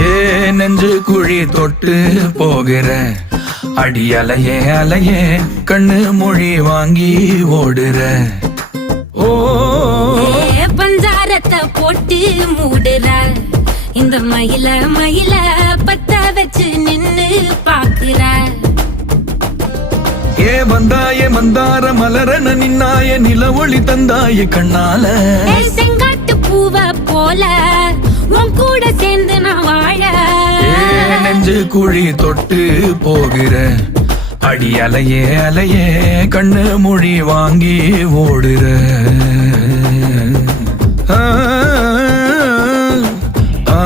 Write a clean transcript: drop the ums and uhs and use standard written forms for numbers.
ஏ நெஞ்சு குழி தொட்டு போகிற அடி அலையே அலையே கண்ணு மொழி வாங்கி ஓடுற. ஓ பஞ்சாரத்தை போட்டு மூடுற இந்த மயில மயில பத்த வச்சு நின்னு பாக்குற. ஏ வந்தாய மந்தார மலரன நின்னாய நில ஒளி தந்தாய கண்ணால. செங்காட்டு பூவ போல உன் கூட சேர்ந்து நான் வாழ. நெஞ்சு குழி தொட்டு போகிற அடி அலையே அலையே கண்ணு மொழி வாங்கி ஓடுற. ஆ ஆ